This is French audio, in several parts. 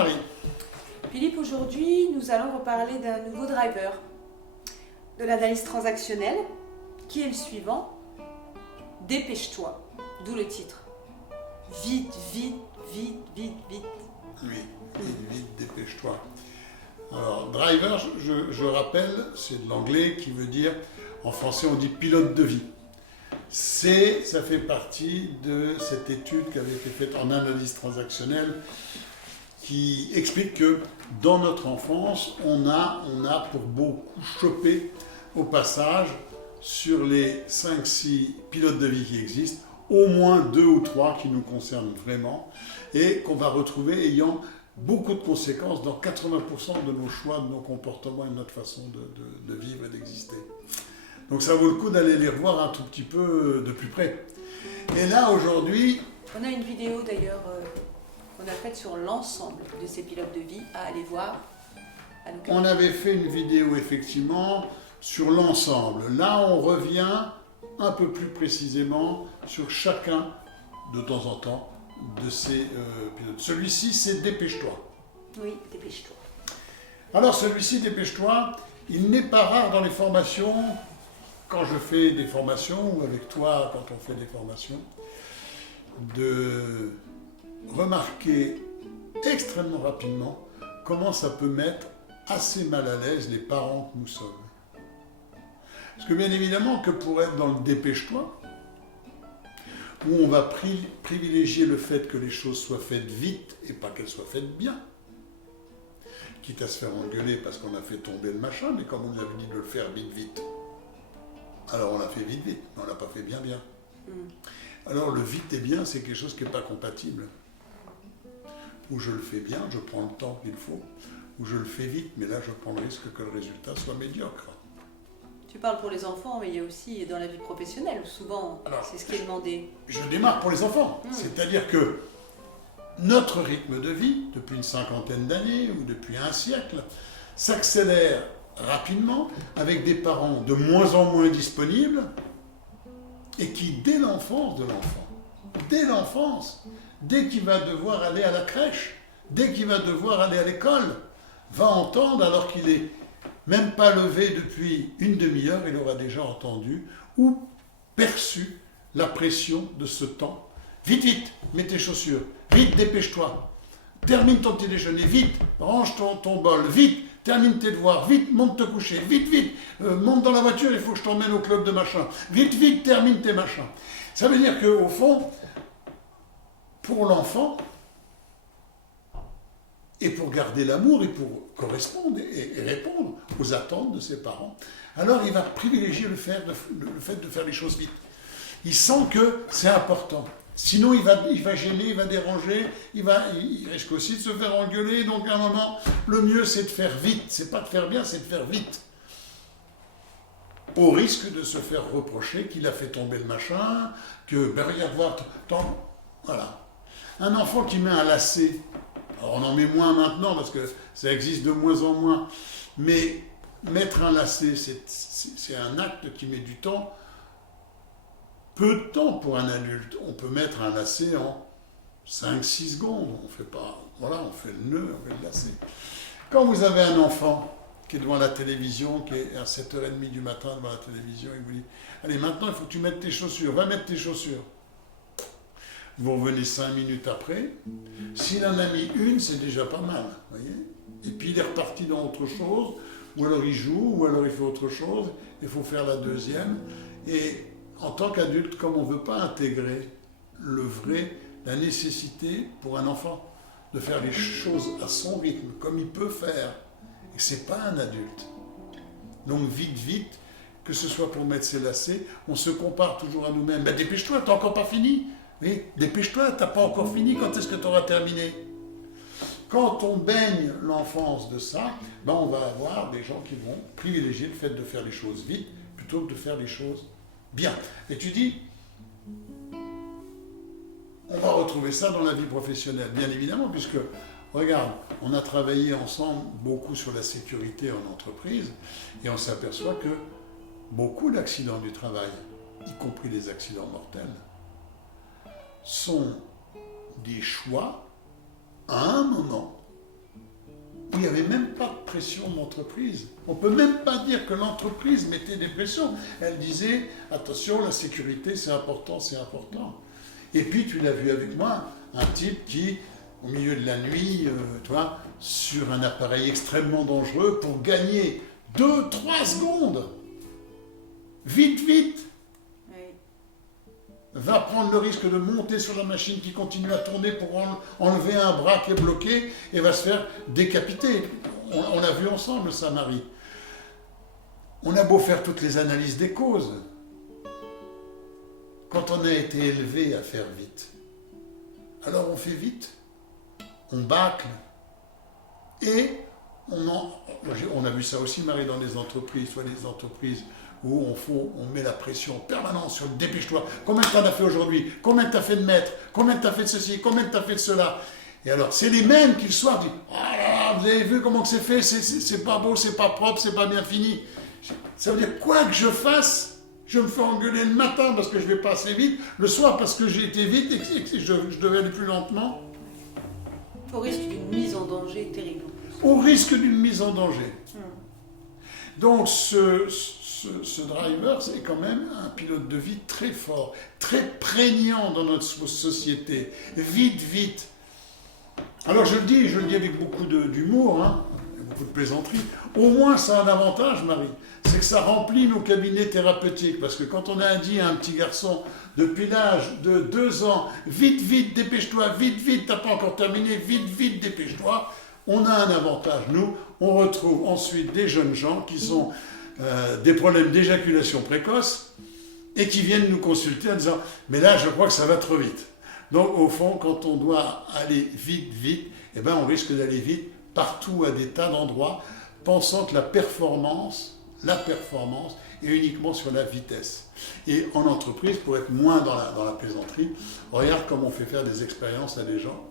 Marie. Philippe, aujourd'hui, nous allons reparler d'un nouveau driver de l'analyse transactionnelle, qui est le suivant. Dépêche-toi, d'où le titre. Vite, vite, vite, vite, vite. Oui, vite, vite, dépêche-toi. Alors, driver, je rappelle, c'est de l'anglais qui veut dire, en français on dit pilote de vie. Ça fait partie de cette étude qui avait été faite en analyse transactionnelle qui explique que dans notre enfance, on a pour beaucoup chopé au passage sur les 5-6 pilotes de vie qui existent, au moins 2 ou 3 qui nous concernent vraiment et qu'on va retrouver ayant beaucoup de conséquences dans 80% de nos choix, de nos comportements et de notre façon de vivre et d'exister. Donc ça vaut le coup d'aller les revoir un tout petit peu de plus près. Et là, aujourd'hui... On a une vidéo d'ailleurs qu'on a faite sur l'ensemble de ces pilotes de vie à aller voir. On avait fait une vidéo effectivement sur l'ensemble. Là, on revient un peu plus précisément sur chacun, de temps en temps, de ces pilotes. Celui-ci, c'est Dépêche-toi. Oui, Dépêche-toi. Alors celui-ci, Dépêche-toi, il n'est pas rare dans les formations, quand je fais des formations, ou avec toi quand on fait des formations, de remarquer extrêmement rapidement comment ça peut mettre assez mal à l'aise les parents que nous sommes. Parce que bien évidemment que pour être dans le dépêche-toi, où on va privilégier le fait que les choses soient faites vite et pas qu'elles soient faites bien, quitte à se faire engueuler parce qu'on a fait tomber le machin, mais comme on nous avait dit de le faire vite vite, alors on l'a fait vite vite, mais on l'a pas fait bien bien. Alors le vite et bien, c'est quelque chose qui n'est pas compatible. Ou je le fais bien, je prends le temps qu'il faut, ou je le fais vite, mais là je prends le risque que le résultat soit médiocre. Tu parles pour les enfants, mais il y a aussi dans la vie professionnelle, où souvent c'est ce qui est demandé. Je démarre pour les enfants, c'est-à-dire que notre rythme de vie, depuis une 50aine d'années ou depuis un siècle, s'accélère rapidement avec des parents de moins en moins disponibles et qui, dès l'enfance de l'enfant, dès qu'il va devoir aller à la crèche, dès qu'il va devoir aller à l'école, va entendre, alors qu'il n'est même pas levé depuis une demi-heure, il aura déjà entendu ou perçu la pression de ce temps. Vite, vite, mets tes chaussures, vite, dépêche-toi, termine ton petit déjeuner, vite, range ton bol, vite, termine tes devoirs, vite, monte te coucher, vite, vite, monte dans la voiture, il faut que je t'emmène au club de machin, vite, vite, termine tes machins. Ça veut dire qu'au fond, pour l'enfant, et pour garder l'amour et pour correspondre et répondre aux attentes de ses parents, alors il va privilégier le fait de faire les choses vite. Il sent que c'est important. Sinon, il va gêner, il va déranger, il risque aussi de se faire engueuler. Donc, à un moment, le mieux, c'est de faire vite. C'est pas de faire bien, c'est de faire vite. Au risque de se faire reprocher qu'il a fait tomber le machin, que, ben regarde voir, voilà. Un enfant qui met un lacet, alors on en met moins maintenant parce que ça existe de moins en moins, mais mettre un lacet, c'est un acte qui met du temps. Peu de temps pour un adulte. On peut mettre un lacet en 5-6 secondes. On fait pas, voilà, on fait le nœud, on fait le lacet. Quand vous avez un enfant qui est devant la télévision, qui est à 7h30 du matin devant la télévision, et vous dit « Allez, maintenant, il faut que tu mettes tes chaussures. Va mettre tes chaussures. » Vous revenez 5 minutes après. S'il en a mis une, c'est déjà pas mal. Voyez. Et puis, il est reparti dans autre chose. Ou alors, il joue, ou alors, il fait autre chose. Il faut faire la deuxième. Et en tant qu'adulte, comme on ne veut pas intégrer la nécessité pour un enfant de faire les choses à son rythme, comme il peut faire, et que ce n'est pas un adulte. Donc vite, vite, que ce soit pour mettre ses lacets, on se compare toujours à nous-mêmes. Ben, dépêche-toi, tu n'as encore pas fini. Oui, dépêche-toi, tu n'as pas encore fini, quand est-ce que tu auras terminé? Quand on baigne l'enfance de ça, ben, on va avoir des gens qui vont privilégier le fait de faire les choses vite plutôt que de faire les choses bien. Et tu dis, on va retrouver ça dans la vie professionnelle, bien évidemment, puisque, regarde, on a travaillé ensemble beaucoup sur la sécurité en entreprise, et on s'aperçoit que beaucoup d'accidents du travail, y compris les accidents mortels, sont des choix, à un moment, avait même pas de pression de l'entreprise. On ne peut même pas dire que l'entreprise mettait des pressions. Elle disait, attention, la sécurité, c'est important, c'est important. Et puis, tu l'as vu avec moi, un type qui, au milieu de la nuit, sur un appareil extrêmement dangereux, pour gagner 2-3 secondes, vite, va prendre le risque de monter sur la machine qui continue à tourner pour enlever un bras qui est bloqué et va se faire décapiter. On l'a vu ensemble, ça, Marie. On a beau faire toutes les analyses des causes. Quand on a été élevé à faire vite, alors on fait vite, on bâcle et on a vu ça aussi, Marie, dans les entreprises, soit les entreprises où on met la pression permanente sur le dépêche-toi. Combien tu en as fait aujourd'hui? Combien tu as fait de mètres? Combien tu as fait de ceci? Combien tu as fait de cela? Et alors, c'est les mêmes qui le soir disent « Ah là là, vous avez vu comment que c'est fait? C'est pas beau, c'est pas propre, c'est pas bien fini. » Ça veut dire, quoi que je fasse, je me fais engueuler le matin parce que je vais pas assez vite, le soir parce que j'ai été vite et que je devais aller plus lentement. Au risque d'une mise en danger terrible. Au risque d'une mise en danger. Donc, ce driver, c'est quand même un pilote de vie très fort, très prégnant dans notre société. Vite. Alors je le dis avec beaucoup d'humour, beaucoup de plaisanterie. Au moins, ça a un avantage, Marie, c'est que ça remplit nos cabinets thérapeutiques. Parce que quand on a dit à un petit garçon, depuis l'âge de 2 ans, vite, dépêche-toi, vite, t'as pas encore terminé, vite, dépêche-toi, on a un avantage. Nous, on retrouve ensuite des jeunes gens qui ont des problèmes d'éjaculation précoce et qui viennent nous consulter en disant « mais là, je crois que ça va trop vite ». Donc, au fond, quand on doit aller vite, on risque d'aller vite partout à des tas d'endroits, pensant que la performance est uniquement sur la vitesse. Et en entreprise, pour être moins dans la plaisanterie, regarde comment on fait faire des expériences à des gens.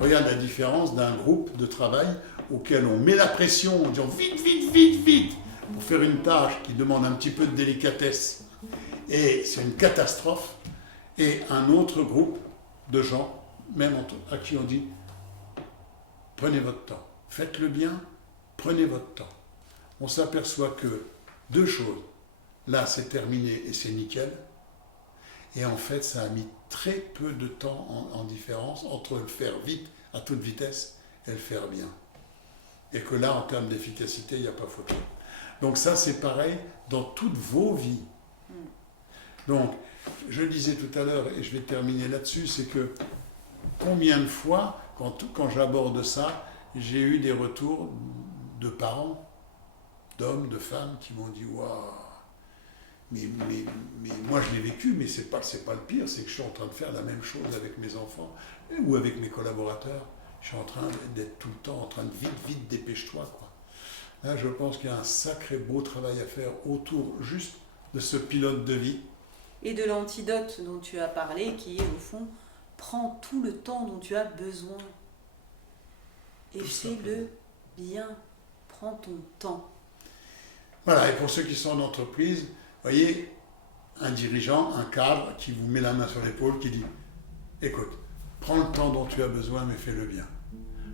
Regarde la différence d'un groupe de travail auquel on met la pression en disant vite, pour faire une tâche qui demande un petit peu de délicatesse. Et c'est une catastrophe. Et un autre groupe de gens, même à qui on dit prenez votre temps, faites-le bien, prenez votre temps. On s'aperçoit que 2 choses. Là, c'est terminé et c'est nickel. Et en fait, ça a mis très peu de temps en différence entre le faire vite, à toute vitesse, et le faire bien. Et que là, en termes d'efficacité, il n'y a pas photo. Donc ça, c'est pareil dans toutes vos vies. Donc, je le disais tout à l'heure, et je vais terminer là-dessus, c'est que combien de fois, quand j'aborde ça, j'ai eu des retours de parents, d'hommes, de femmes, qui m'ont dit « Waouh, mais moi je l'ai vécu, mais c'est pas le pire, c'est que je suis en train de faire la même chose avec mes enfants ou avec mes collaborateurs. Je suis en train d'être tout le temps en train de vite, dépêche-toi, quoi. » Là, je pense qu'il y a un sacré beau travail à faire autour juste de ce pilote de vie. Et de l'antidote dont tu as parlé, qui est au fond, prends tout le temps dont tu as besoin. Et fais-le bien. Prends ton temps. Voilà, et pour ceux qui sont en entreprise, voyez, un dirigeant, un cadre qui vous met la main sur l'épaule, qui dit « Écoute, prends le temps dont tu as besoin, mais fais-le bien. »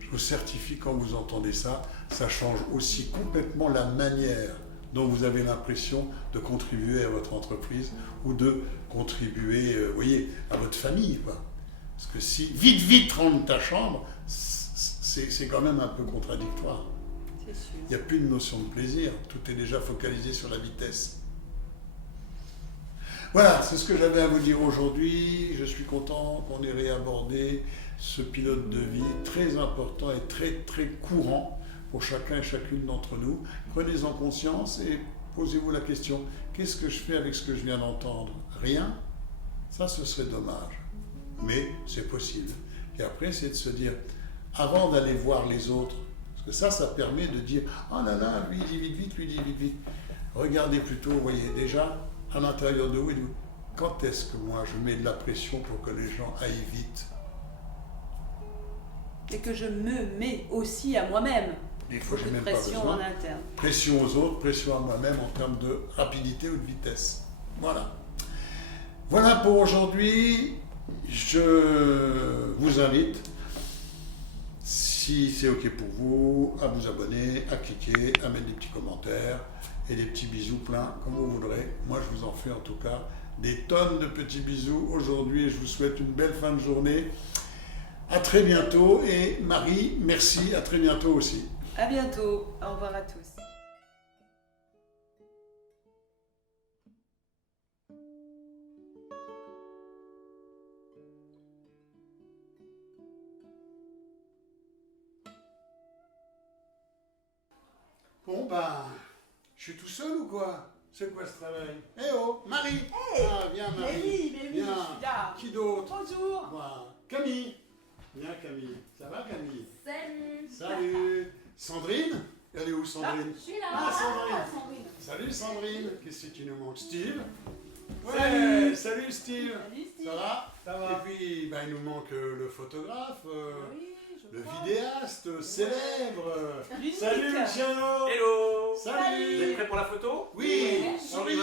Je vous certifie, quand vous entendez ça, ça change aussi complètement la manière dont vous avez l'impression de contribuer à votre entreprise ou de contribuer, à votre famille, quoi. Parce que si vite rentre ta chambre, c'est quand même un peu contradictoire. C'est sûr. Il n'y a plus de notion de plaisir, tout est déjà focalisé sur la vitesse. Voilà, c'est ce que j'avais à vous dire aujourd'hui. Je suis content qu'on ait réabordé ce pilote de vie très important et très courant pour chacun et chacune d'entre nous. Prenez-en conscience et posez-vous la question, qu'est-ce que je fais avec ce que je viens d'entendre? Rien? Ça, ce serait dommage. Mais c'est possible. Et après, c'est de se dire, avant d'aller voir les autres, parce que ça permet de dire, oh là là, lui il dit vite. Regardez plutôt, vous voyez, déjà, à l'intérieur de vous, quand est-ce que moi je mets de la pression pour que les gens aillent vite? Et que je me mets aussi à moi-même. Des fois, j'ai même pression pas besoin. en interne. Pression aux autres, pression à moi-même en termes de rapidité ou de vitesse. Voilà pour aujourd'hui. Je vous invite, si si c'est OK pour vous, à vous abonner, à cliquer, à mettre des petits commentaires et des petits bisous pleins, comme vous voudrez. Moi, je vous en fais en tout cas des tonnes de petits bisous aujourd'hui et je vous souhaite une belle fin de journée. À très bientôt et Marie, merci, à très bientôt aussi. À bientôt. Au revoir à tous. Bon, ben, je suis tout seul ou quoi? C'est quoi ce travail? Eh oh, Marie! Hey, ah, viens, Marie! mais oui, Viens. je suis là. Qui d'autre? Bonjour. Moi. Camille! Viens, Camille. Ça va, Camille? Salut. Salut! Sandrine? Elle est où, Sandrine? Je suis là. Ah, Sandrine. Sandrine. Salut, Sandrine! Qu'est-ce qui nous manque? Steve? Salut. Salut, Steve! Salut, Steve. Ça va? Ça va. Et puis, ben, il nous manque le photographe, Oui, je le crois. vidéaste célèbre. L'unique. Salut, Luciano! Hello. Salut! Vous êtes prêts pour la photo? Oui! Oui. Souriez!